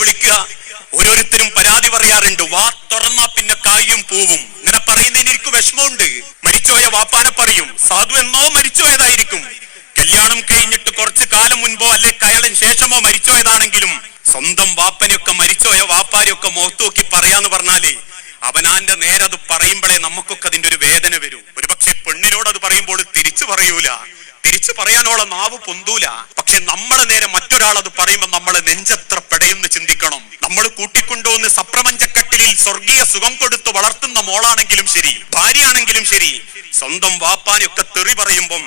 വിളിക്കുക. ഓരോരുത്തരും പരാതി പറയാറുണ്ട്, വാ തുറന്നാ പിന്നെ കായും പൂവും. ഇങ്ങനെ പറയുന്നതിന് എനിക്ക് വിഷമമുണ്ട്. മരിച്ചുപോയ വാപ്പാനെ പറയും, സാധു എന്നോ മരിച്ചുപോയതായിരിക്കും. കല്യാണം കഴിഞ്ഞിട്ട് കുറച്ചു കാലം മുൻപോ അല്ലെ കയളിന് ശേഷമോ മരിച്ചുപോയതാണെങ്കിലും സ്വന്തം വാപ്പനെയൊക്കെ മരിച്ചുപോയ വാപ്പാരെയൊക്കെ മുഖത്ത് നോക്കി പറയാന്ന് പറഞ്ഞാലേ അവനാന്റെ നേരെ അത് പറയുമ്പോഴേ നമുക്കൊക്കെ അതിന്റെ ഒരു വേദന വരും. ഒരുപക്ഷെ പെണ്ണിനോട് അത് പറയുമ്പോൾ തിരിച്ചു പറയൂല, തിരിച്ചു പറയാനോളം നാവ് പൊന്തൂല. പക്ഷെ നമ്മളെ നേരെ മറ്റൊരാളത് പറയുമ്പോൾ നമ്മളെ നെഞ്ചെത്ര പെടയെന്ന് ചിന്തിക്കണം. നമ്മൾ കൂട്ടിക്കൊണ്ടുവന്ന് സപ്രപഞ്ചക്കട്ടിലിൽ സ്വർഗീയ സുഖം കൊടുത്ത് വളർത്തുന്ന മോളാണെങ്കിലും ശരി, ഭാര്യയാണെങ്കിലും ശരി, സ്വന്തം വാപ്പാനെയൊക്കെ തെറി പറയുമ്പം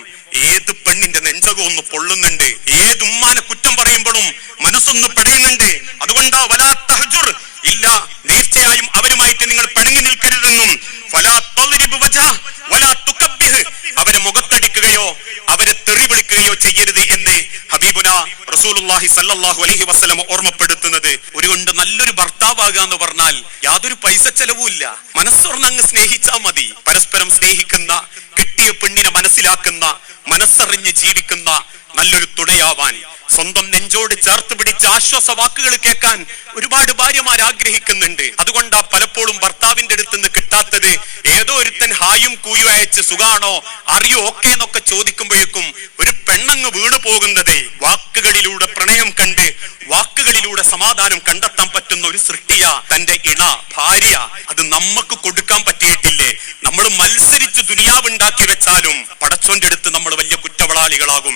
ഏത് പെണ്ണിന്റെ നെഞ്ചകം ഒന്ന് പൊള്ളുന്നുണ്ട്, ഏത് ഉമ്മാനെ കുറ്റം പറയുമ്പോഴും മനസ്സൊന്ന് പെടയുന്നുണ്ട്. അതുകൊണ്ടാ വലാ തഹ്ജുർ, ഇല്ല തീർച്ചയായും അവരുമായിട്ട് നിങ്ങൾ പിണങ്ങി നിൽക്കരുതെന്നും, ഫലാ തദ്രിബ് വജഹ വലാ തുകബ്ബിഹ്, അവരെ മുഖത്തടിക്കുകയോ അവരെ തെറി വിളിക്കുകയോ ചെയ്യരുത് എന്ന് ഹബീബുനാ റസൂലുള്ളാഹി സ്വല്ലല്ലാഹു അലൈഹി വസല്ലം ഓർമ്മപ്പെടുത്തുന്നത്. ഒരുകൊണ്ട് നല്ലൊരു ഭർത്താവാകുക എന്ന് പറഞ്ഞാൽ യാതൊരു പൈസ ചെലവുമില്ല. മനസ്സൊർന്നങ്ങ് സ്നേഹിച്ചാൽ മതി. പരസ്പരം സ്നേഹിക്കുന്ന, കിട്ടിയ പെണ്ണിനെ മനസ്സിലാക്കുന്ന, മനസ്സറിഞ്ഞ് ജീവിക്കുന്ന നല്ലൊരു തുണയാവാൻ, സ്വന്തം നെഞ്ചോട് ചേർത്ത് പിടിച്ച് ആശ്വാസ വാക്കുകൾ കേൾക്കാൻ ഒരുപാട് ഭാര്യമാർ ആഗ്രഹിക്കുന്നുണ്ട്. അതുകൊണ്ടാ പലപ്പോഴും ഭർത്താവിന്റെ അടുത്ത് നിന്ന് കിട്ടാത്തത്. ഏതോ ഒരുത്തൻ ഹായും കൂയും അയച്ച് സുഖാണോ അറിയോ ഓക്കെ എന്നൊക്കെ ചോദിക്കുമ്പോഴേക്കും ഒരു പെണ്ണങ്ങ് വീണു പോകുന്നത്. വാക്കുകളിലൂടെ പ്രണയം കണ്ട് വാക്കുകളിലൂടെ സമാധാനം കണ്ടെത്താൻ പറ്റുന്ന ഒരു സൃഷ്ടിയ തന്റെ ഇണ, ഭാര്യ. അത് നമുക്ക് കൊടുക്കാൻ പറ്റിയിട്ടില്ലേ? നമ്മൾ മത്സരിച്ച് ദുനിയാവുണ്ടാക്കി വെച്ചാലും പടച്ചോന്റെ അടുത്ത് നമ്മൾ വലിയ കുറ്റവാളികളാകും.